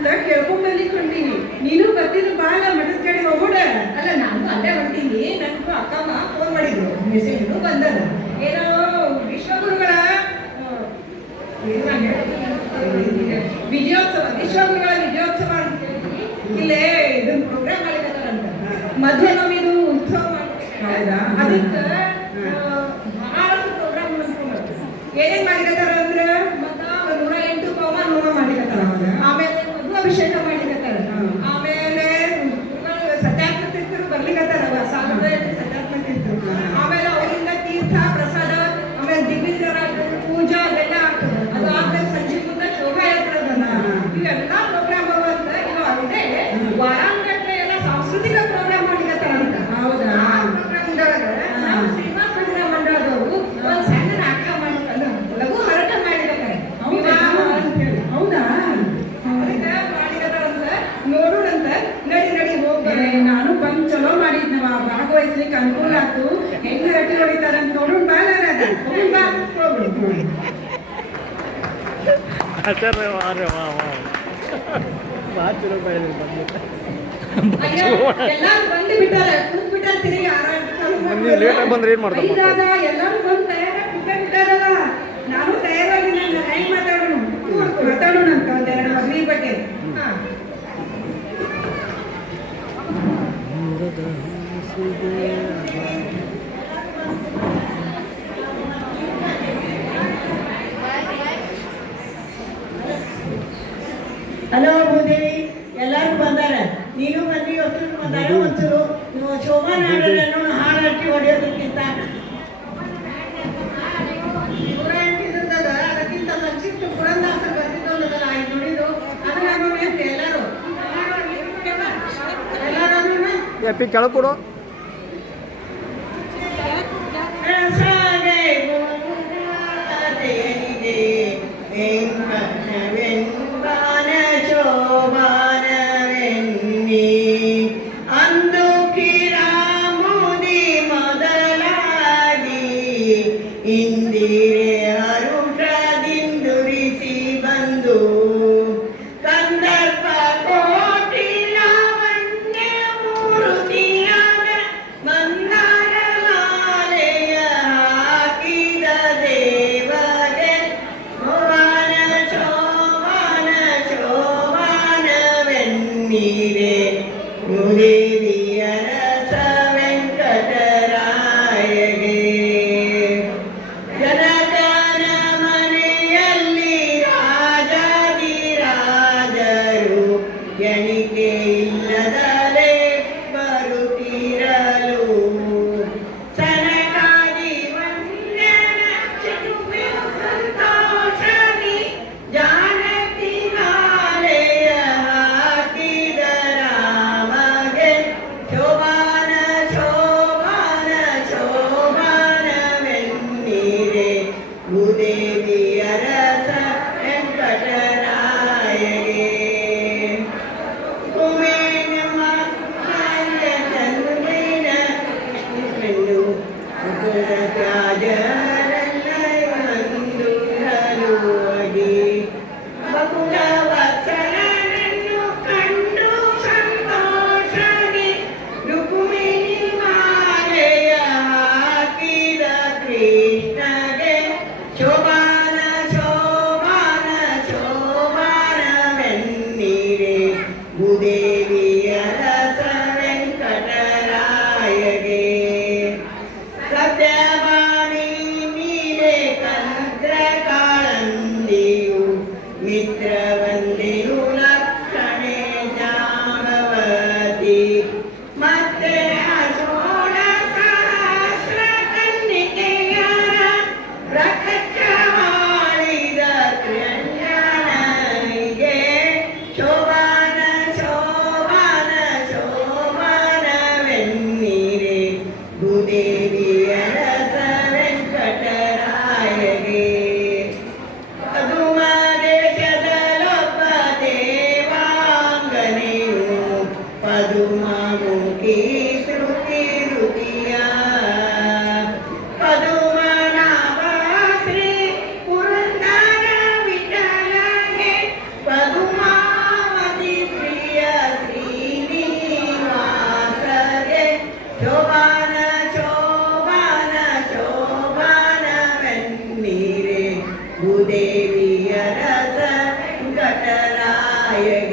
ಅಂತ ಕೇಳ್ಕೊಂಬರ್ಲಿಕ್ಕೆ ಹೊಂಟೀನಿ ನೀನು ಬರ್ತಿದ್ದು ಬಾಲ ಮಠದ ಕಡೆ ಹೋಗೋಣ ಅಲ್ಲ ನಾನು ಅಲ್ಲೇ ಹೊಂಟೀನಿ. ನನ್ಗೂ ಅಕ್ಕಮ್ಮ ಫೋನ್ ಮಾಡಿದ್ರು. ಮೆಸೇಜ್ ಬಂದದ ಏನೋ ವಿಶ್ವಗುರುಗಳ? ವಿಜಯೋತ್ಸವ ವಿಶ್ವಗುರುಗಳ ವಿಜಯೋತ್ಸವ ಇಲ್ಲೇ ಇದನ್ನ ಪ್ರೋಗ್ರಾಮ್ ಮಾಡಿದಾರಂತ ಮಧ್ಯಾಹ್ನವಿದು ಉತ್ಸವ ಹೌದಾ? ಅದಕ್ಕೆ ಬಹಳಷ್ಟು ಪ್ರೋಗ್ರಾಮ್ ಏನೇನ್ ಮಾಡಿದಾರ ಅಂದ್ರೆ ಮತ್ತ ನೂರ ಎಂಟು ಪವಮಾನ ಹೋಮ ಮಾಡಿದಾರ ಹೌದಾ? ಆಮೇಲೆ ಮಧು ಅಭಿಷೇಕ ಮಾಡಿದಾರ ಹ್ಮ್. ಆಮೇಲೆ ಸತ್ಯಾತ್ಮ ತೀರ್ಥರು ಬರ್ಲಿಕತ್ತಾರ ಸಾವಿರದ ಎಂಟು ಸತ್ಯಾತ್ಮ ತೀರ್ಥರು ಹ್ಮ್. ಆಮೇಲೆ ಅವರಿಂದ ತೀರ್ಥ ಪ್ರಸಾದ ಆಮೇಲೆ ದಿವ್ಯ ಪೂಜಾ ಅದೆಲ್ಲ ಆಗ್ತದೆ ಅದು ಆದ್ಮೇಲೆ ಸಂಜೆ ಮುಂದೆ ಶೋಭಾಯಾತ್ರೆ ಅದನ್ನ ಹ್ಮ್. ಇವೆಲ್ಲ ಪ್ರೋಗ್ರಾಮ್ ಅವಂತ ಇದು ಅಲ್ಲದೆ ಹ್ಮ್. ವಾರಾಂಗಟ್ಲೆ ಎಲ್ಲ ಸಾಂಸ್ಕೃತಿಕ ಪ್ರೋಗ್ರಾಮ್ ಮಾಡಿಕತ್ತಾರ ಅಂತ ಹೌದಾ? ಆ ಪ್ರೋಗ್ರಾಮ್ದೊಳಗ ಹ್ಮ್. ನಾವು ಶ್ರೀನಿವಾಸ ಭಜನಾ ಮಂಡಳದವರು ಒಂದ್ ಸಣ್ಣ ನಾಟಕ ಮಾಡ್ಕೊಂಡು ಲಘು ಹರಟ ಮಾಡಿದ್ದಾರೆ ಹೌದಾ? ಅಂತ ಹೇಳಿ ಹೌದಾ ಅದಕ್ಕೆ ಮಾಡಿದಾರಂತ ನೋಡೋಣಂತ ನಡಿ ನಡಿ ಏ, ಹೋಗ್ತಾರೆ ನಾನು ಬಂದ್ ಚಲೋ ಮಾಡಿದ್ನವ ಭಾಗವಹಿಸ್ಲಿಕ್ಕೆ ಅನುಕೂಲ ಆಯ್ತು ಹೆಂಗ್ ರಟ್ಟಿ ಹೊಡಿತಾರ ಅಂತ ನೋಡೋಣ ಬಾಲ ಹೋಗೋಣ ಬಾ ಹೋಗ್ಬಿಡು ಅರೆ ವಾ ಅರೆ ವಾ ವಾ ಭಾಳ ಚಲೋ ಮಾಡಿದ್ರಿ ಬಂದು ಅಯ್ಯ, ಎಲ್ಲಾರು ಬಂದು ಬಿಟ್ಟಾರೆ ಕೂತ್ ಬಿಟ್ಟಾರ. ತಿರುಗಿ ಆರಾಟ ಲೇಟ್ ಆಗಿ ಬಂದ್ರೆ ಏನ್ ಮಾಡ್ತಾರ ಮಕ್ಕಳು? ಎಲ್ಲರೂ ಬಂದು ತಯಾರಾಗಿ ಬಿಟ್ಟ ಬಿಟ್ಟಾರಲ್ಲ. ನಾನು ತಯಾರಾಗಿ ನನ್ನ ಹೆಂಗ್ ಮಾತಾಡೋಣ ಮಾತಾಡೋಣ ಅಂತ ಒಂದೆರಡು ಮಗನಿ ಬಗ್ಗೆ. ಹಲೋ ಮೋದಿ ಎಲ್ಲರೂ ಬಂದಾರ? ನೀನು ಬಂದಿ ಒತ್ತು ಬಂದಾರ ಒಂಚೂರು ನೀವು ಶೋಭಾ ನಾಡನ್ನು ಹಾಡು ಹಾಕಿ ಹೊಡೆಯೋದಕ್ಕಿಂತ ಅದಕ್ಕಿಂತ ಸಂಕ್ಷಿಪ್ತ ಪುರಂದಾಸ ಬರ್ದಿದ್ದವನದಲ್ಲ, ಐದು ನುಡಿದು, ಅದನ್ನ ಎಲ್ಲರೂ. ಎಲ್ಲರೂ ಎಪ್ಪಿ ಕೆಳಗೆ Yeah.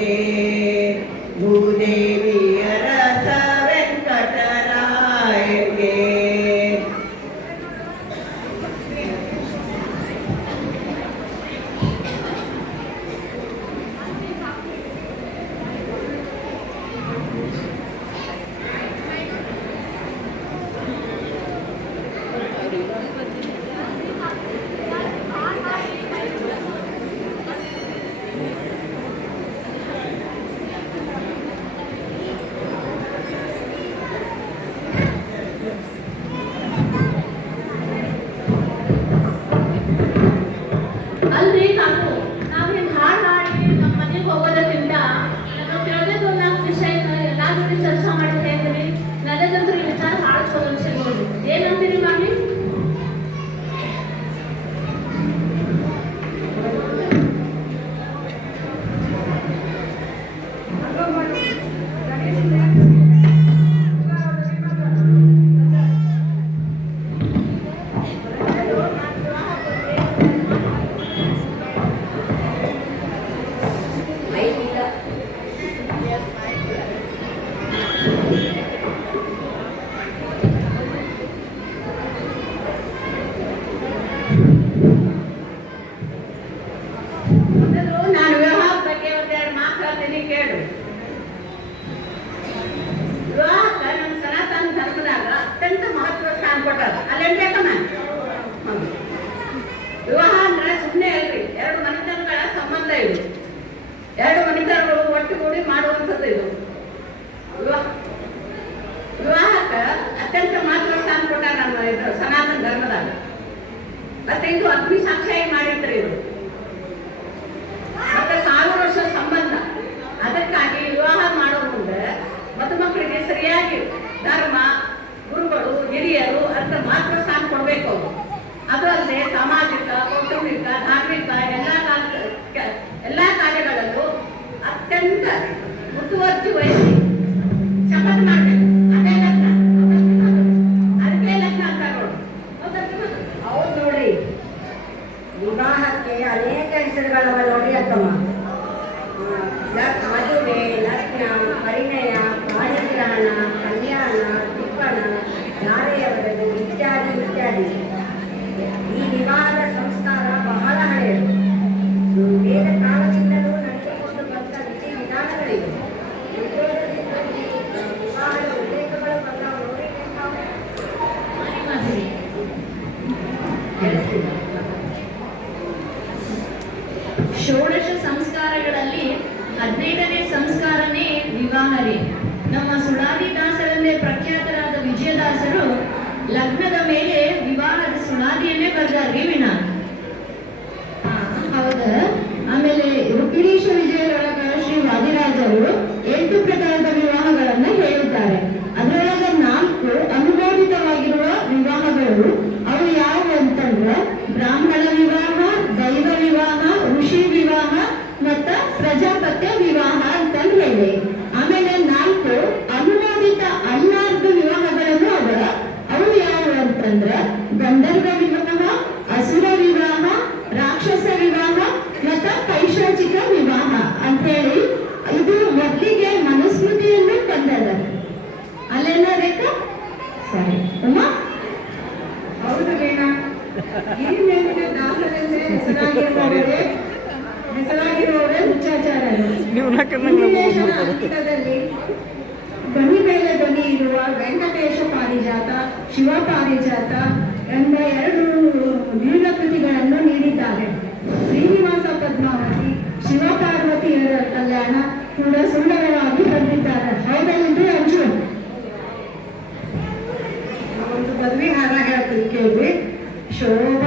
solo un segundo. Sure.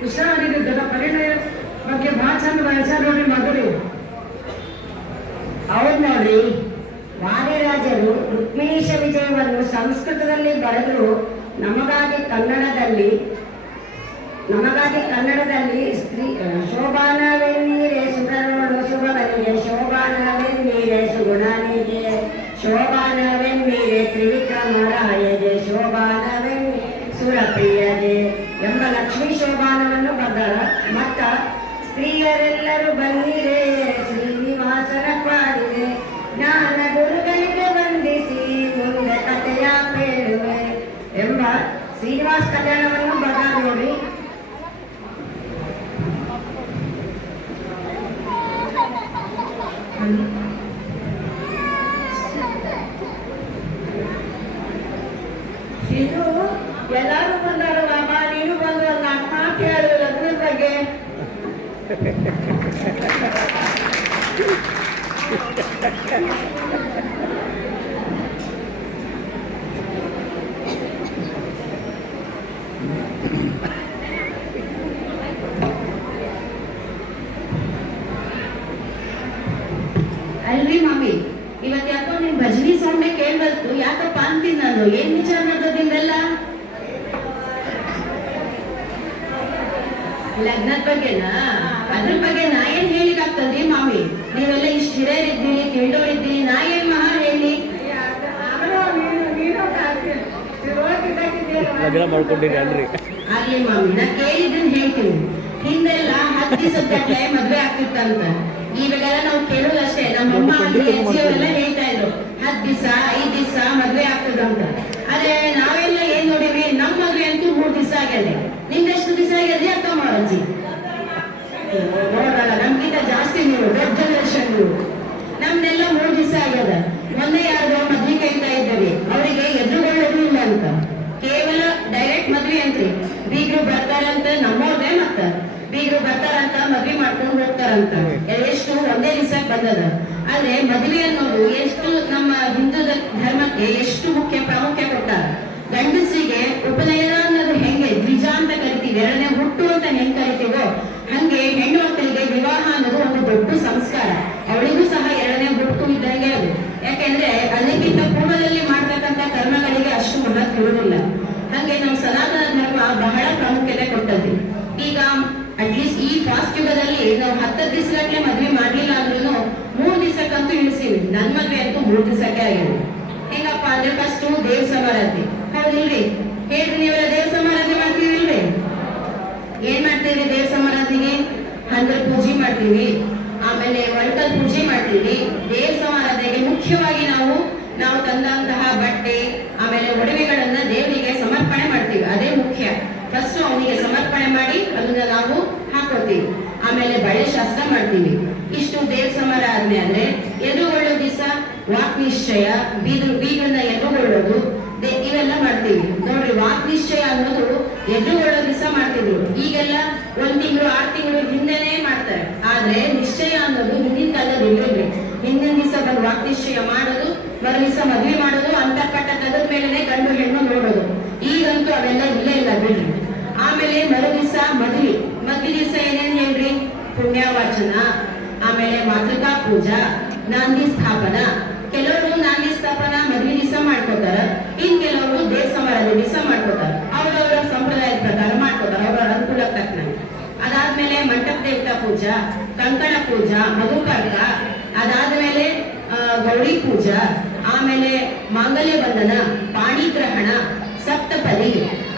ತರಂಗಿಣಿಯಲ್ಲಿ ಜನ ಪರಿಣಯ ಬಗ್ಗೆ ಬಹಳ ಚಂದ ಬಯಸ್ಯಾರ ಮಾಡಿ ಮಧುರಿ. ಹೌದು ನೋಡ್ರಿ ವಾದಿರಾಜರು ರುಕ್ಮಿಣೀಶ ವಿಜಯವನ್ನು ಸಂಸ್ಕೃತದಲ್ಲಿ ಬರೆದ್ರು ನಮಗಾಗಿ ಕನ್ನಡದಲ್ಲಿ ನಮಗಾಗಿ ಕನ್ನಡದಲ್ಲಿ ಸ್ತ್ರೀ ಶೋಭಾನವೆನ್ನೀರೆ ಸುರನೋಡು ಶುಭವನಿಗೆ ನೀರೇ ಸುಗುಣನಿಗೆ ಶೋಭಾನವೆನ್ನೀರೆ ಇದು ಎಲ್ಲಾರು ಬಂದಾರಲ್ಲ ನೀನು ಬಂದು ನಾ ಮಾತು ಹೇಳಿ ಲಗ್ನದ ಬಗ್ಗೆ. ಅಲ್ರಿ ಮಮ್ಮಿ ಇವತ್ತು ಯಾಕೋ ನಿಮ್ಮ ಭಜನಿ ಸೌಂಡೆ ಕೇಳ್ಬಲ್ತು ಯಾಕಪ್ಪ ಅಂತೀನಿ ನಾನು? ಲಗ್ನ ಮಾಡ್ಕೊಂಡಿರಿ ಅಲ್ರಿ. ಆಗ್ಲಿ ಮಾಮಿ ನಾ ಕೇಳಿದ್ದನ್ ಹೇಳ್ತೀನಿ. ಹಿಂದೆಲ್ಲ ಹತ್ತು ದಿವಸದ ಗಟ್ಲೆ ಮದ್ವೆ ಆಗ್ತಿತ್ತಂತ. ಇವಾಗೆಲ್ಲ ನಾವು ಕೇಳೋದಷ್ಟೇ ನಮ್ಮ ಅಮ್ಮ ಆಗ್ಲಿ ಅಜ್ಜಿಯವರೆಲ್ಲ ಹೇಳ್ತಾ ಇದ್ರು ಹತ್ತು ದಿವಸ ಐದ್ ದಿವಸ ಮದ್ವೆ ಆಗ್ತದಂತ ಆದ್ರೆ ನಾವೆಲ್ಲ ಏನ್ ನೋಡಿವಿ ನಮ್ ಮದ್ವೆ ಅಂತೂ ಮೂರ್ ದಿವಸ ಆಗ್ಯದೆ. ನಿಮ್ದೆಷ್ಟು ದಿವಸ ಆಗ್ಯದ್ರಿ ಅಕ್ಕ ಮಾಡಜ್ಜಿ ನೋಡಲ್ಲ ನಮ್ಗಿಂತ ಜಾಸ್ತಿ ನೀವು ದೊಡ್ಡ ಜನರೇಷನ್ ನೀವು. ನಮ್ದೆಲ್ಲ ಮೂರ್ ದಿವಸ ಆಗ್ಯದ. ಮೊನ್ನೆ ಯಾರು ಮದ್ವೆ ಕೈತಾ ಇದ್ದೀವಿ ಅವರಿಗೆ ಎದುರುಗೊಳ್ಳೋದು ಇಲ್ಲ ಅಂತ ಕೇವಲ ಡೈರೆಕ್ಟ್ ಮದ್ವೆ ಅಂತ್ರಿ ಬೀಗರು ಬರ್ತಾರಂತ ನಮ್ಮವ್ರದೇ ಮತ್ತ. ಬೀಗರು ಬರ್ತಾರಂತ, ಮದ್ವೆ ಮಾಡ್ಕೊಂಡು ಹೋಗ್ತಾರಂತ. ಎಷ್ಟು ಒಂದೇ ದಿವಸ ಬಂದದ. ಆದ್ರೆ ಮದ್ವೆ ಅನ್ನೋದು ಎಷ್ಟು ನಮ್ಮ ಹಿಂದೂ ಧರ್ಮಕ್ಕೆ ಎಷ್ಟು ಮುಖ್ಯ ಪ್ರಾಮುಖ್ಯ ಕೊಟ್ಟಾರ. ಗಂಡಸಿಗೆ ಉಪನಯನ ಅನ್ನೋದು ಹೆಂಗೆ? ದ್ವಿಜ ಅಂತ ಕರಿತೀವಿ. ಎರಡನೇ ಹುಟ್ಟು ಅಂತ ಹೆಂಗ್ ಕರಿತೀವೋ, ಹಂಗೆ ಹೆಣ್ಣು ಮಕ್ಕಳಿಗೆ ವಿವಾಹ ಅನ್ನೋದು ಒಂದು ದೊಡ್ಡ ಸಂಸ್ಕಾರ. ಅವಳಿಗೂ ಸಹ ಎರಡನೇ ಹುಟ್ಟು ಇದ್ದಂಗೆ ಅದು ಯಾಕೆಂದ್ರೆ ಅದಕ್ಕಿಂತ ಪೂರ್ವದಲ್ಲಿ ಮಾಡ್ತಕ್ಕಂಥ ಕರ್ಮಗಳಿಗೆ ಅಷ್ಟು ಮಹತ್ವ ಇರುವುದಿಲ್ಲ ಹಂಗೆ ನಮ್ಮ ಸನಾತನ ಧರ್ಮ ಬಹಳ ಪ್ರಾಮುಖ್ಯತೆ ಕೊಟ್ಟದ್ದು ಈಗ ಅಟ್ಲೀಸ್ಟ್ ಈ ಫಾಸ್ಟ್ ಯುಗದಲ್ಲಿ ನಾವು ಹತ್ತು ದಿವಸಕ್ಕೆ ಮದ್ವೆ ಮಾಡಲಿಲ್ಲ ಅಂದ್ರೂ ಮೂರು ದಿವಸಕ್ಕಂತೂ ಇಳಿಸಿವಿ. ನನ್ ಮದ್ವೆ ಅಂತೂ ಮೂರು ದಿವಸಕ್ಕೆ ಆಗಿದೆ. ಹೆಂಗಪ್ಪ ಅಂದ್ರೆ ಫಸ್ಟ್ ದೇವ್ ಸಮಾರಾಧನೆ. ಹೌದಿಲ್ರಿ? ಹೇಳ್ರಿ ನೀವೆಲ್ಲ ದೇವ್ ಮಾಡ್ತೀವಿ ಮಾಡ್ತೀವಿಲ್ರಿ ಏನ್ ಮಾಡ್ತೀವಿ ದೇವ್ ಸಮಾರಾಧನೆಗೆ? ಅಂದ್ರೆ ಪೂಜೆ ಮಾಡ್ತೀವಿ. ಆಮೇಲೆ ಒಳ್ಕಲ್ ಪೂಜೆ ಮಾಡ್ತೀವಿ. ದೇವ್ ಸಮಾರಾಧನೆಗೆ ಮುಖ್ಯವಾಗಿ ನಾವು ನಾವು ತಂದಂತಹ ಬಟ್ಟೆ, ಆಮೇಲೆ ಒಡವೆಗಳನ್ನ ದೇವರಿಗೆ ಸಮರ್ಪಣೆ ಮಾಡ್ತೀವಿ. ಅದೇ ಮುಖ್ಯ. ಫಸ್ಟ್ ಅವನಿಗೆ ಸಮರ್ಪಣೆ ಮಾಡಿ ಅದನ್ನ ನಾವು ಹಾಕೋತೀವಿ ಆಮೇಲೆ ಬಳೆ ಶಾಸ್ತ್ರ ಮಾಡ್ತೀವಿ. ಇಷ್ಟು ದೇವ್ ಸಮಾರಾಧನೆ ಅಂದ್ರೆ ಎದುರುಗೊಳ್ಳೋ ದಿವಸ ವಾಕ್ ನಿಶ್ಚಯ, ಬೀದು ಬೀಗನ್ನ ಎದುರುಗೊಳ್ಳೋದು ಇವೆಲ್ಲ ಮಾಡ್ತೀವಿ. ನೋಡ್ರಿ, ವಾಕ್ ನಿಶ್ಚಯ ಅನ್ನೋದು ಎದುರುಗೊಳ್ಳೋ ದಿವಸ ಮಾಡ್ತಿದ್ರು. ಈಗೆಲ್ಲ ಒಂದ್ ತಿಂಗಳು, ಆರ್ ತಿಂಗಳು ಹಿಂದೆನೆ ಮಾಡ್ತಾರೆ. ಆದ್ರೆ ನಿಶ್ಚಯ ಅನ್ನೋದು ಹಿಂದಿನ ಕಾಲದಲ್ಲಿ ಇರ್ಲಿಲ್ರಿ ಹಿಂದಿನ ದಿವಸ ಬಂದು ವಾಕ್ ನಿಶ್ಚಯ ಮಾಡೋದು, ಮರು ದಿವಸ ಮದ್ವೆ ಮಾಡೋದು, ಅಂತರ್ಪಟ್ಟ ಕದದ ಮೇಲೆನೆ ಗಂಡು ಹೆಣ್ಣು ನೋಡೋದು. ಈಗಂತೂ ಅವೆಲ್ಲ ಇಲ್ಲೇ ಇಲ್ಲ ಬಿಡ್ರಿ. ಆಮೇಲೆ ಮರು ದಿವಸ ಮದುವೆ ಪುಣ್ಯವಾಚನ, ಆಮೇಲೆ ಮಾತೃಕಾ ಪೂಜಾ, ನಾಂದಿ ಸ್ಥಾಪನ. ಕೆಲವರು ನಾಂದಿ ಸ್ಥಾಪನ ಮದುವೆ ದಿವಸ ಮಾಡ್ಕೋತಾರ, ಇನ್ ಕೆಲವರು ದೇವ ಸಮಾರಂಭ ದಿವಸ ಮಾಡ್ಕೋತಾರ. ಅವ್ರವ್ರ ಸಂಪ್ರದಾಯದ ಪ್ರಕಾರ ಮಾಡ್ಕೋತಾರ ಅವ್ರವ್ರ ಅನುಕೂಲಕ್ಕೆ ತಕ್ಕನಂಗೆ ಅದಾದ್ಮೇಲೆ ಮಂಟಪ ದೇವತಾ ಪೂಜಾ, ಕಂಕಣ ಪೂಜಾ, ಮಧುಕರ್ಕ. ಅದಾದ್ಮೇಲೆ ಗೌರಿ ಪೂಜಾ. ಆಮೇಲೆ ಮಾಂಗಲ್ಯ ಬಂಧನ ಪಾಣಿಗ್ರಹಣ ಸಪ್ತಪದಿ.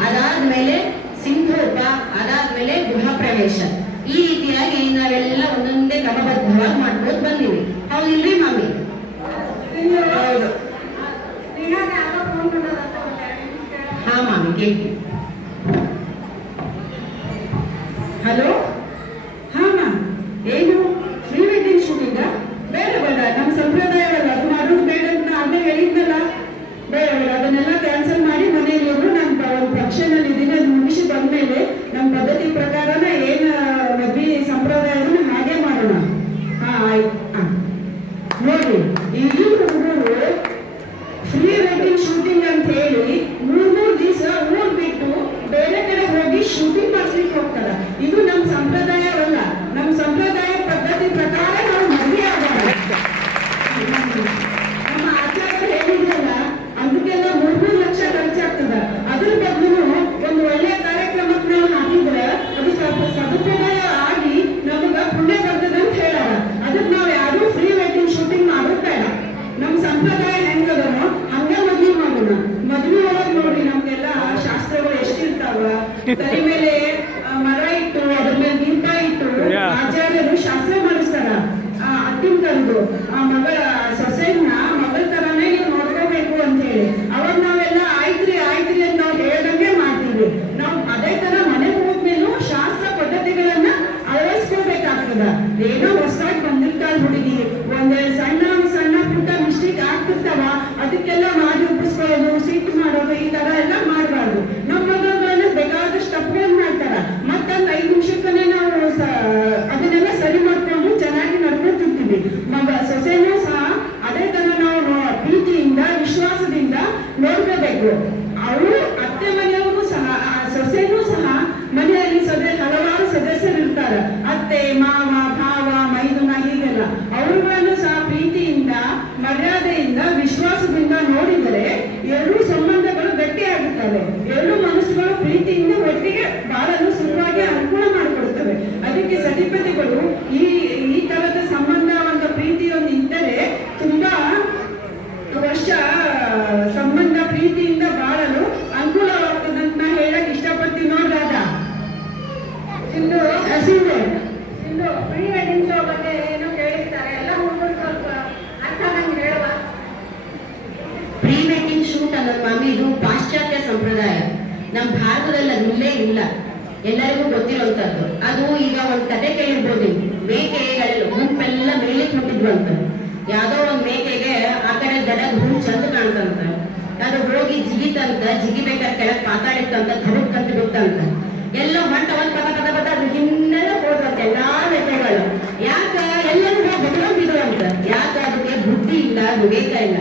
ಅದಾದ್ಮೇಲೆ ಸಿಂಧೂಪ, ಅದಾದ್ಮೇಲೆ ಗೃಹ ಪ್ರವೇಶ. ಈ ರೀತಿಯಾಗಿ ನಾವೆಲ್ಲ ಒಂದೊಂದೇ ಕ್ರಮಬದ್ಧವಾಗಿ ಮಾಡ್ಕೊಂಡು ಬಂದಿವಿ. ಹೌದಿಲ್ರಿ ನಮ್ಮ ಭಾರತದಲ್ಲಿ ಅದು ಇಲ್ಲೇ ಎಲ್ಲರಿಗೂ ಗೊತ್ತಿರುವಂತದ್ದು ಅದು ಈಗ ಒಂದ್ ಕತೆ ಕೇಳಿರ್ಬೋದು ಮೇಕೆಗಳ ಗುಂಪೆಲ್ಲ ಮೇಲೆ ಕೊಟ್ಟಿದ್ರು ಅಂತ. ಯಾವ್ದೋ ಒಂದ್ ಮೇಕೆಗೆ ಆ ಕಡೆ ದಡ ಹೂ ಚಂದ ಕಾಣ್ತಂತ ಅದು ಹೋಗಿ ಜಿಗಿತಂತ ಜಿಗಿಬೇಕಾದ್ರೆ ಕೆಳಕ್ ಪಾತಾಡಿತ್ತಂತ ಧರುಕ್ಕಂತ ಬಿತ್ತಂತ ಎಲ್ಲ ಹೊಂಟ ಒಂದ್ ಪದ ಪದ ಪದ ಅದು ಹಿನ್ನೆಲೆ ಹೋದಂತೆ ಎಲ್ಲಾ ಮೇಕೆಗಳು. ಯಾಕ ಎಲ್ಲರೂ ಬದಲಾಗಿದ್ರು ಅಂತ. ಯಾಕ ಅದಕ್ಕೆ ಬುದ್ಧಿ ಇಲ್ಲ, ವಿವೇಕ ಇಲ್ಲ.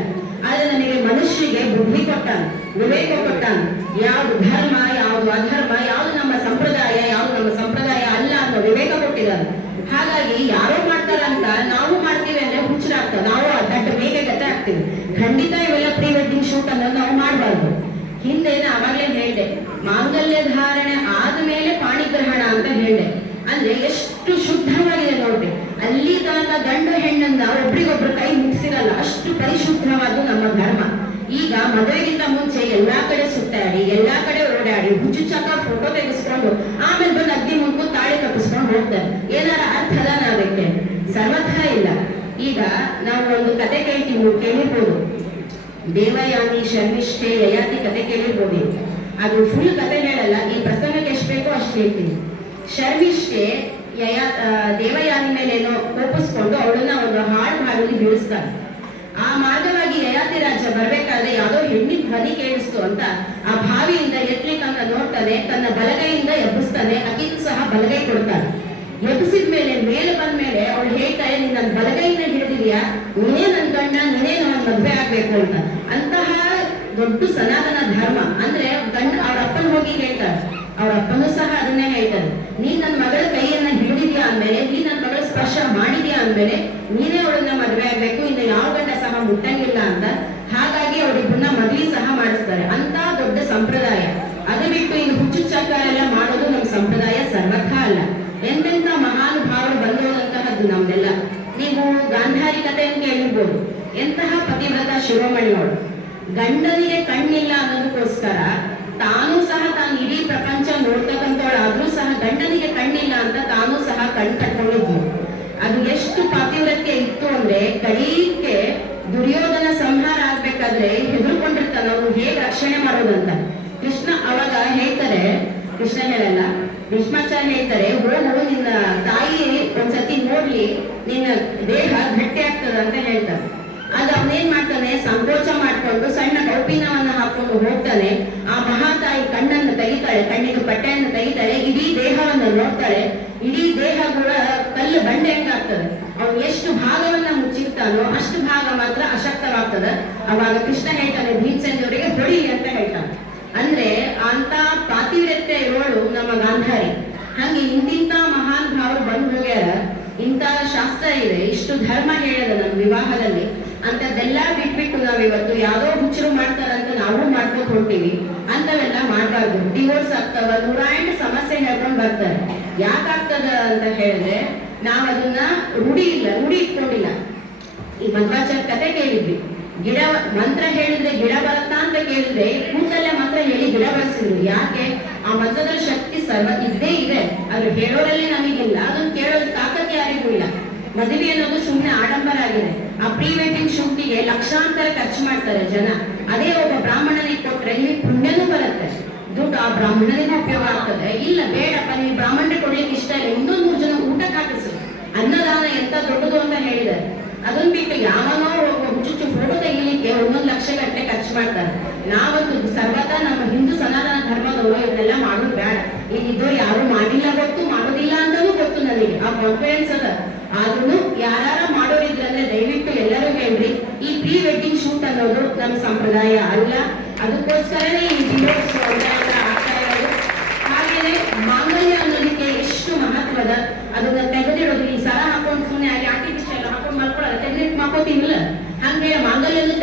ಆದ್ರೆ ನನಗೆ ಮನುಷ್ಯರಿಗೆ ಬುದ್ಧಿ ಕೊಟ್ಟಾನ, ವಿವೇಕ ಕೊಟ್ಟಾನ. ಯಾವುದು ಧರ್ಮ, ಯಾವುದು ಅಧರ್ಮ, ಯಾವುದು ನಮ್ಮ ಸಂಪ್ರದಾಯ, ಯಾವುದು ನಮ್ಮ ಸಂಪ್ರದಾಯ ಅಲ್ಲ ಅನ್ನೋ ವಿವೇಕ ಕೊಟ್ಟಿದ್ದಾರೆ. ಹಾಗಾಗಿ ಯಾರೋ ಮಾಡ್ತಾರಂತ ನಾವು ಮಾಡ್ತೀವಿ ಅಂದ್ರೆ ಹುಚ್ಚರಾಗ್ತದೆ ನಾವು ದಟ್ಟ ಮೇಲೆ ಗತ ಆಗ್ತೀವಿ ಖಂಡಿತ ಇವೆಲ್ಲ ಪ್ರೀ ವೆಡ್ಡಿಂಗ್ ಶೂಟ್ ಅನ್ನೋದು ನಾವು ಮಾಡಬಾರ್ದು. ಹಿಂದೆ ಅವಾಗಲೇ ಹೇಳಿದೆ, ಮಾಂಗಲ್ಯ ಧಾರಣೆ ಆದ್ಮೇಲೆ ಪಾಣಿಗ್ರಹಣ ಅಂತ ಹೇಳಿದೆ. ಅಂದ್ರೆ ಎಷ್ಟು ಶುದ್ಧವಾಗಿದೆ ನೋಡ್ರಿ. ಅಲ್ಲಿ ತನಕ ಗಂಡು ಹೆಣ್ಣನ್ನ ಒಬ್ರಿಗೊಬ್ರು ಕೈ ಮುಗಿಸಿರಲ್ಲ, ಅಷ್ಟು ಪರಿಶುದ್ಧವಾದ ನಮ್ಮ ಧರ್ಮ. ಈಗ ಮದುವೆಗಿಂತ ಮುಂಚೆ ಎಲ್ಲಾ ಕಡೆ ಸುತ್ತಾಡಿ, ಎಲ್ಲಾ ಕಡೆ ಓಡಾಡಿ ಹುಚ್ಚುಚ್ಚಕ್ಕ ಫೋಟೋ ತೆಗೆಸ್ಕೊಂಡು, ಆಮೇಲೆ ಬಂದು ಅಗ್ನಿ ಮುಂಕು ತಾಳಿ ತಪ್ಪಿಸ್ಕೊಂಡು ಹೋಗ್ತಾರೆ. ಏನಾರ ಅರ್ಥ ಅದ ಅದಕ್ಕೆ. ಸರ್ವಥ ಇಲ್ಲ. ಈಗ ನಾವು ಒಂದು ಕತೆ ಕೇಳ್ತೀವಿ, ಕೇಳಿರ್ಬೋದು. ದೇವಯಾನಿ ಶರ್ಮಿಷ್ಠೆ ಯಯಾತಿ ಕತೆ ಕೇಳಿರ್ಬೋದು. ಅದು ಫುಲ್ ಕತೆ ಹೇಳಲ್ಲ, ಈ ಪ್ರಸಂಗಕ್ಕೆ ಎಷ್ಟು ಬೇಕೋ ಅಷ್ಟು ಹೇಳ್ತೀನಿ ಶರ್ಮಿಷ್ಠೆ ಯಯಾ ದೇವಯಾನಿ ಮೇಲೆ ಏನೋ ಕೋಪಿಸ್ಕೊಂಡು ಅವಳನ್ನ ಒಂದು ಹಾಳು ಹಾಳಲ್ಲಿ ಬೀಳಿಸ್ತಾರೆ ಆ ಮಾರ್ಗವಾಗಿ ಯಯಾತಿ ರಾಜ ಬರ್ಬೇಕಾದ್ರೆ ಯಾವುದೋ ಹೆಣ್ಣಿನ ಧ್ವನಿ ಕೇಳಿಸ್ತು ಅಂತ ಆ ಭಾವಿಯಿಂದ ಎತ್ಲಿಕ್ಕಂತ ನೋಡ್ತಾನೆ, ತನ್ನ ಬಲಗೈಯಿಂದ ಎಬ್ಬಿಸ್ತಾನೆ, ಅಕ್ಕಿಗೂ ಸಹ ಬಲಗೈ ಕೊಡ್ತಾನೆ. ಎಬ್ಬಿಸಿದ ಮೇಲೆ ಮೇಲೆ ಬಂದ ಮೇಲೆ ಅವಳು ಹೇಳ್ತಾಳೆ, ನೀನ್ ನನ್ನ ಬಲಗೈನ ಹಿಡಿದಿದ್ಯಾ? ನೀನೇ ನನ್ನ ಗಂಡ, ನೀನೇ ನನ್ನ ಮದ್ವೆ ಆಗ್ಬೇಕು ಅಂತ. ಅಂತಹ ದೊಡ್ಡ ಸನಾತನ ಧರ್ಮ. ಅಂದ್ರೆ ಗಂಡ ಅವ್ರ ಅಪ್ಪನ ಹೋಗಿ ಹೇಳ್ತಾರೆ ಅವ್ರ ಅಪ್ಪನೂ ಸಹ ಅದನ್ನೇ ಹೇಳ್ತಾರೆ ನೀನ್ ನನ್ನ ಮಗಳ ಕೈಯನ್ನ ಹಿಡಿದಿದ್ಯಾ ಅಂದ್ಮೇಲೆ, ನೀನ್ ನನ್ನ ಮಗಳ ಸ್ಪರ್ಶ ಮಾಡಿದ್ಯಾ ಅಂದ್ಮೇಲೆ, ನೀನೇ ಅವಳನ್ನ ಮದ್ವೆ ಆಗ್ಬೇಕು. ಇನ್ನು ಯಾವ ಗಂಡ ಮುಟ್ಟಂಗಿಲ್ಲ ಅಂತ. ಹಾಗಾಗಿ ಅವರಿಬ್ಬರನ್ನ ಮದ್ವೆ ಸಹ ಮಾಡಿಸ್ತಾರೆ. ಅಂತ ದೊಡ್ಡ ಸಂಪ್ರದಾಯ. ಅದು ಬಿಟ್ಟು ಇನ್ನು ಹುಚ್ಚುಚ್ಚಕ್ಕ ಎಲ್ಲ ಮಾಡೋದು ನಮ್ಮ ಸಂಪ್ರದಾಯ ಸರ್ವಥ ಅಲ್ಲ. ಎಂತೆಂತ ಮಹಾನುಭಾವರು ಬಂದೋದಂತಹದ್ದು ನಮ್ದೆಲ್ಲ. ನೀವು ಗಾಂಧಾರಿ ಕಥೆಯನ್ನು ಕೇಳಿರ್ಬೋದು. ಎಂತಹ ಪತಿವ್ರತ ಶಿರೋಮಣಿಯವಳು ಗಂಡನಿಗೆ ಕಣ್ಣಿಲ್ಲ ಅನ್ನೋದಕ್ಕೋಸ್ಕರ ತಾನು ಸಹ ತಾನು ಇಡೀ ಪ್ರಪಂಚ ನೋಡ್ತಕ್ಕಂಥವಳು ಆದ್ರೂ ಸಹ ಗಂಡನಿಗೆ ಕಣ್ಣಿಲ್ಲ ಅಂತ ತಾನು ಸಹ ಕಣ್ ಕಟ್ಕೊಂಡಿದ್ಲು ಅದು ಎಷ್ಟು ಪಾತಿವ್ರತ್ಯ ಇತ್ತು ಅಂದ್ರೆ ಕಡೀಕ್ಕೆ ದುರ್ಯೋಧನ ಸಂಹಾರ ಆಗ್ಬೇಕಾದ್ರೆ ಹೆದರ್ಕೊಂಡಿರ್ತಾನ ಅವ್ನು ಹೇಗೆ ರಕ್ಷಣೆ ಮಾಡೋದಂತ ಕೃಷ್ಣ ಅವಾಗ ಹೇಳ್ತಾರೆ, ಕೃಷ್ಣ ಹೇಳಲ್ಲ, ಭೀಷ್ಮಾಚಾರ್ಯ ಹೇಳ್ತಾರೆ ಹೋಗು ನಿನ್ನ ತಾಯಿ ಒಂದ್ಸತಿ ನೋಡ್ಲಿ, ನಿನ್ನ ದೇಹ ಗಟ್ಟಿ ಆಗ್ತದ ಅಂತ ಹೇಳ್ತಾರೆ ಆಗ ಅವನೇನ್ ಮಾಡ್ತಾನೆ, ಸಂಕೋಚ ಮಾಡ್ಕೊಂಡು ಸಣ್ಣ ಕೌಪಿನವನ್ನ ಹಾಕೊಂಡು ಹೋಗ್ತಾನೆ. ಆ ಮಹಾತಾಯಿ ಕಣ್ಣನ್ನು ತೆಗಿತಾಳೆ, ಕಣ್ಣಿನ ಬಟ್ಟೆಯನ್ನು ತೆಗಿತಾಳೆ, ಇಡೀ ದೇಹವನ್ನು ನೋಡ್ತಾಳೆ. ಇಡೀ ದೇಹ ಕೂಡ ಕಲ್ಲು ಬಂಡೆ ಹೆಂಗಾಗ್ತದೆ. ಅವ್ನು ಎಷ್ಟು ಭಾಗವನ್ನ ಮುಚ್ಚಿರ್ತಾನೋ ಅಷ್ಟು ಭಾಗ ಮಾತ್ರ ಅಶಕ್ತವಾಗ್ತದೆ ಅವಾಗ ಕೃಷ್ಣ ಹೇಳ್ತಾನೆ, ಭೀಮಸೇನವರಿಗೆ ಹೊಡಿ ಅಂತ ಹೇಳ್ತಾನೆ. ಅಂದ್ರೆ ಅಂತ ಪಾತಿವ್ರತ್ಯ ಇರೋಳು ನಮ್ಮ ಗಾಂಧಾರಿ. ಹಂಗೆ ಇಂತಿಂತ ಮಹಾನ್ ಭಾವರು ಬಂದು ಹೋಗ್ಯಾರ. ಇಂಥ ಶಾಸ್ತ್ರ ಇದೆ, ಇಷ್ಟು ಧರ್ಮ ಹೇಳದ ನಮ್ಮ ವಿವಾಹದಲ್ಲಿ. ಅಂತದೆಲ್ಲ ಬಿಟ್ಬಿಟ್ಟು ನಾವ್ ಇವತ್ತು ಯಾವ್ದೋ ಹುಚ್ಚರು ಮಾಡ್ತಾರಂತ ನಾವು ಮಾಡ್ಕೊಂಡು ಹೊಂಟೀವಿ. ಅಂತವೆಲ್ಲ ಮಾಡ್ಬಾರ್ದು. ಡಿವೋರ್ಸ್ ಆಗ್ತಾವ, ನೂರ ಎಂಟು ಸಮಸ್ಯೆ ಹೇಳ್ಕೊಂಡ್ ಬರ್ತಾರೆ. ಯಾಕಾಗ್ತದ ಅಂತ ಹೇಳಿದ್ರೆ ನಾವ್ ಅದನ್ನ ರೂಢಿ ಇಲ್ಲ, ರೂಢಿ ಇಟ್ಕೊಂಡಿಲ್ಲ. ಈ ಮಂತ್ರಾಚಾರ ಕತೆ ಕೇಳಿದ್ವಿ. ಗಿಡ ಮಂತ್ರ ಹೇಳಿದ್ರೆ ಗಿಡ ಬರುತ್ತಾ ಅಂತ ಕೇಳಿದ್ರೆ ಕೂತಲ್ಲೇ ಮಂತ್ರ ಹೇಳಿ ಗಿಡ ಬರೆಸಿದ್ರು ಯಾಕೆ? ಆ ಮಂತ್ರದ ಶಕ್ತಿ ಸರ್ವ ಇದ್ದೇ ಇದೆ. ಅದು ಹೇಳೋರಲ್ಲಿ ನಮಗಿಲ್ಲ. ಅದನ್ನ ಕೇಳೋ ತಾಕತ್ ಯಾರಿಗೂ ಇಲ್ಲ. ಮದುವೆ ಅನ್ನೋದು ಸುಮ್ಮನೆ ಆಡಂಬರ ಆಗಿದೆ. ಆ ಪ್ರೀ ವೆಡ್ಡಿಂಗ್ ಲಕ್ಷಾಂತರ ಖರ್ಚು ಮಾಡ್ತಾರೆ ಜನ. ಅದೇ ಒಬ್ಬ ಬ್ರಾಹ್ಮಣನಿಗೆ ಕೊಟ್ರೆ ಇಲ್ಲಿ ಪುಣ್ಯನೂ ಬರುತ್ತೆ. ದುಡ್ಡು ಆ ಬ್ರಾಹ್ಮಣನಿಗೆ ಉಪಯೋಗ ಆಗ್ತದೆ. ಇಲ್ಲ, ಬೇಡಪ್ಪ, ನೀವು ಬ್ರಾಹ್ಮಣರಿಗೆ ಕೊಡ್ಲಿಕ್ಕೆ ಇಷ್ಟ ಇಲ್ಲ. ಇನ್ನೊಂದು ಮೂರು ಜನ ಊಟಕ್ಕೆ ಹಾಕಿಸು ಅನ್ನದಾನ ಎಂತ ದೊಡ್ಡದು ಅಂತ ಹೇಳಿದ್ದಾರೆ. ಅದನ್ನ ಬಿಟ್ಟು ಯಾವನೋ ಹುಚ್ಚುಚ್ಚು ಫೋಟೋ ತೆಗಿಲಿಕ್ಕೆ ಒಂದೊಂದು ಲಕ್ಷ ಗಟ್ಟಲೆ ಖರ್ಚು ಮಾಡ್ತಾರೆ. ನಾವಂತೂ ಸರ್ವತ ನಮ್ಮ ಹಿಂದೂ ಸನಾತನ ಧರ್ಮದವರು ಇವನ್ನೆಲ್ಲ ಮಾಡೋದು ಬೇಡ. ಇಲ್ಲಿದ್ದವ್ರು ಯಾರು ಮಾಡಿಲ್ಲ ಗೊತ್ತು, ಮಾಡೋದಿಲ್ಲ ಅಂತಾನೂ ಗೊತ್ತು ನನಗೆ. ಆ ಕಾನ್ಫಿಡೆನ್ಸ್ ಅದ. ಆದ್ರೂ ಯಾರು ಮಾಡೋರಿದ್ರಂದ್ರೆ ದಯವಿಟ್ಟು ಎಲ್ಲರೂ ಹೇಳ್ರಿ. ಈ ಪ್ರೀ ವೆಡ್ಡಿಂಗ್ ಶೂಟ್ ಅನ್ನೋದು ನಮ್ಮ ಸಂಪ್ರದಾಯ ಅಲ್ಲ. ಅದಕ್ಕೋಸ್ಕರನೇ ಈ ಇರೋದು. ಹಾಗೇನೆ ಮಾಂಗಲ್ಯ ಅನ್ನೋದಕ್ಕೆ ಎಷ್ಟು ಮಹತ್ವದ ಅದನ್ನ ತೆಗೆದಿಡೋದು ಈ ಸರ ಹಾಕೊಂಡು ಸುಮ್ಮನೆ ಅಲ್ಲಿ ಆರ್ಟಿಫಿಷಿಯಲ್ ಹಾಕೊಂಡು ಮಲ್ಕೊಳ್ಳೋದು ತೆಗೆದಿಟ್ಟು ಮಾಡ್ಕೋತೀವಿಲ್ಲ ಹಂಗೆ ಮಾಂಗಲ್ಯನು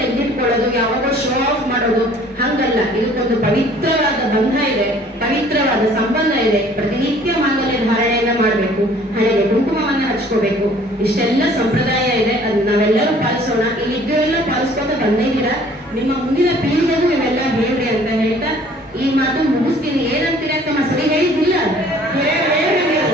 ತೆಗೆದಿಟ್ಕೊಳ್ಳೋದು ಯಾವಾಗ ಶೋ ಆಫ್ ಮಾಡೋದು, ಹಂಗಲ್ಲ. ಇದಕ್ಕೊಂದು ಪವಿತ್ರವಾದ ಬಂಧ ಇದೆ, ಪವಿತ್ರವಾದ ಸಂಬಂಧ ಇದೆ. ಪ್ರತಿನಿತ್ಯ ಮಾಂಗಲ್ಯ ಧಾರಣೆಯನ್ನ ಮಾಡಬೇಕು ಹಣೆಗೆ ಕುಂಕುಮವನ್ನ ಹಚ್ಕೋಬೇಕು. ಇಷ್ಟೆಲ್ಲ ಸಂಪ್ರದಾಯ ಇದೆ, ಅದು ನಾವೆಲ್ಲರೂ ಪಾಲಿಸೋಣ. ಇಲ್ಲಿ ಇದ್ದೆಲ್ಲ ಪಾಲಿಸ್ಕೊತ ಬಂದಿದ್ದೀರಾ ನಿಮ್ಮ ಮುಂದಿನ ಪೀಳಿಗೆಗೂ ಇವೆಲ್ಲ ಹೇಳ್ರಿ ಅಂತ ಹೇಳ್ತಾ ಈ ಮಾತು ಮುಗಿಸ್ತೀನಿ ಏನಂತೀರ ತಮ್ಮ ಸರಿ ಹೇಳಿದ್ದಿಲ್ಲ ಹೇಳ್- ಹೇಳ್ರಿ ನೀವು.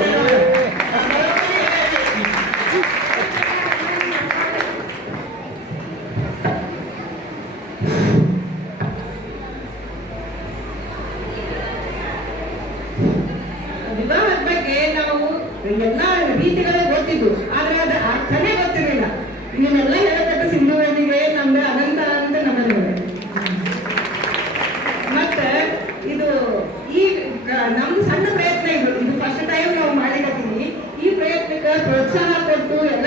ವಿವಾಹದ ಬಗ್ಗೆ ನಾವು ಎಲ್ಲಾ ರೀತಿಗಳೇ ಗೊತ್ತಿದ್ವು ಆದ್ರೆ ಅದ್ರ ಅರ್ಥನೇ ಗೊತ್ತಿರಲಿಲ್ಲ ಇದನ್ನೆಲ್ಲ ಹೇಳತಕ್ಕ ಸಿಂಧುವನಿಗೆ ನಮ್ದು ಅನಂತ ಅಂತ ನಮ್ಮನಿಗೆ ಮತ್ತೆ ಇದು ನಮ್ದು ಸಣ್ಣ ಪ್ರಯತ್ನ ಇದು. ಇದು ಫಸ್ಟ್ ಟೈಮ್ ನಾವು ಮಾಡಿದೀವಿ ಈ ಪ್ರಯತ್ನಕ್ಕೆ ಪ್ರೋತ್ಸಾಹ ಕೊಟ್ಟು ಎಲ್ಲ